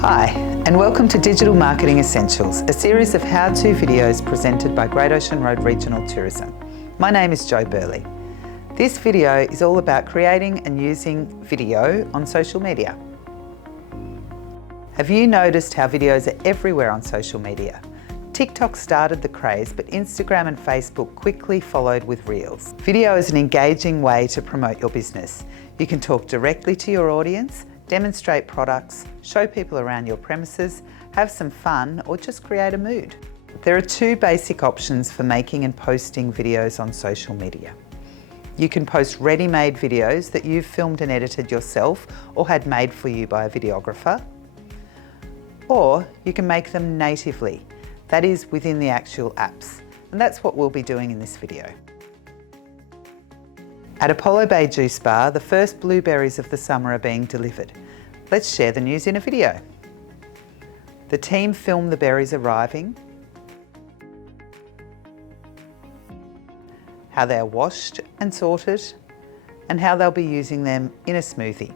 Hi, and welcome to Digital Marketing Essentials, a series of how-to videos presented by Great Ocean Road Regional Tourism. My name is Jo Burley. This video is all about creating and using video on social media. Have you noticed how videos are everywhere on social media? TikTok started the craze, but Instagram and Facebook quickly followed with Reels. Video is an engaging way to promote your business. You can talk directly to your audience, demonstrate products, show people around your premises, have some fun, or just create a mood. There are two basic options for making and posting videos on social media. You can post ready-made videos that you've filmed and edited yourself or had made for you by a videographer, or you can make them natively, that is within the actual apps, and that's what we'll be doing in this video. At Apollo Bay Juice Bar, the first blueberries of the summer are being delivered. Let's share the news in a video. The team filmed the berries arriving, how they are washed and sorted, and how they'll be using them in a smoothie.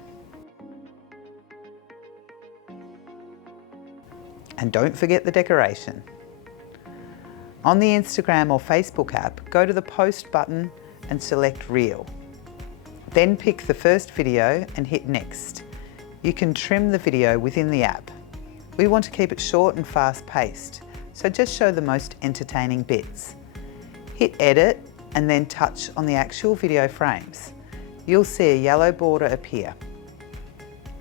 And don't forget the decoration. On the Instagram or Facebook app, go to the post button and select Reel. Then pick the first video and hit Next. You can trim the video within the app. We want to keep it short and fast-paced, so just show the most entertaining bits. Hit Edit and then touch on the actual video frames. You'll see a yellow border appear.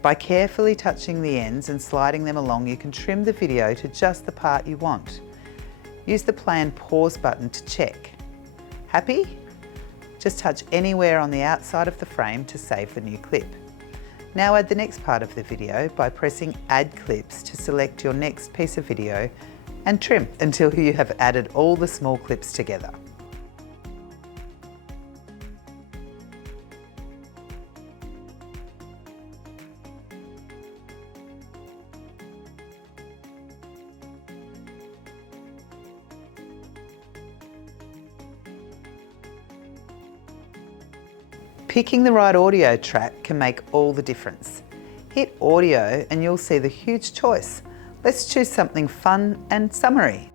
By carefully touching the ends and sliding them along, you can trim the video to just the part you want. Use the play and pause button to check. Happy? Just touch anywhere on the outside of the frame to save the new clip. Now add the next part of the video by pressing Add Clips to select your next piece of video and trim until you have added all the small clips together. Picking the right audio track can make all the difference. Hit Audio and you'll see the huge choice. Let's choose something fun and summery.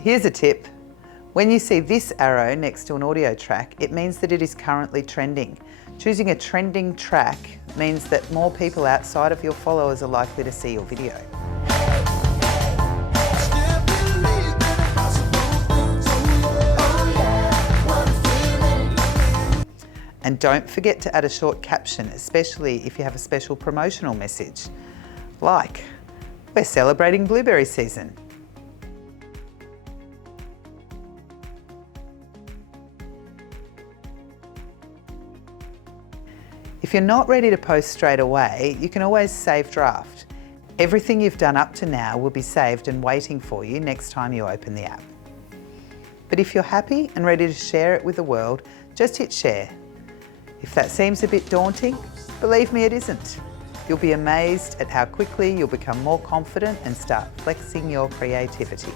Here's a tip. When you see this arrow next to an audio track, it means that it is currently trending. Choosing a trending track means that more people outside of your followers are likely to see your video. And don't forget to add a short caption, especially if you have a special promotional message, like, "We're celebrating blueberry season." If you're not ready to post straight away, you can always save draft. Everything you've done up to now will be saved and waiting for you next time you open the app. But if you're happy and ready to share it with the world, just hit share. If that seems a bit daunting, believe me, it isn't. You'll be amazed at how quickly you'll become more confident and start flexing your creativity.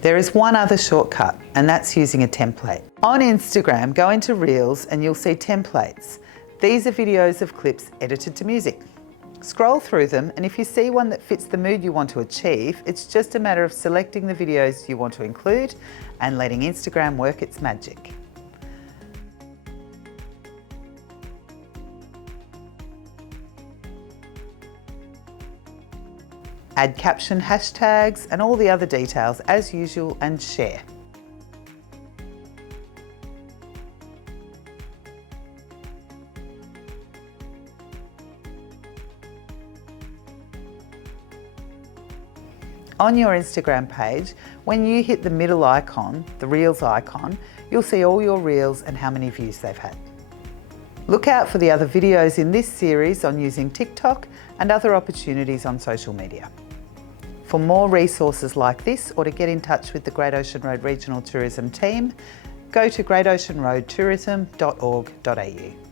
There is one other shortcut, and that's using a template. On Instagram, go into Reels and you'll see templates. These are videos of clips edited to music. Scroll through them, and if you see one that fits the mood you want to achieve, it's just a matter of selecting the videos you want to include and letting Instagram work its magic. Add caption hashtags and all the other details as usual and share. On your Instagram page, when you hit the middle icon, the Reels icon, you'll see all your Reels and how many views they've had. Look out for the other videos in this series on using TikTok and other opportunities on social media. For more resources like this, or to get in touch with the Great Ocean Road Regional Tourism team, go to greatoceanroadtourism.org.au.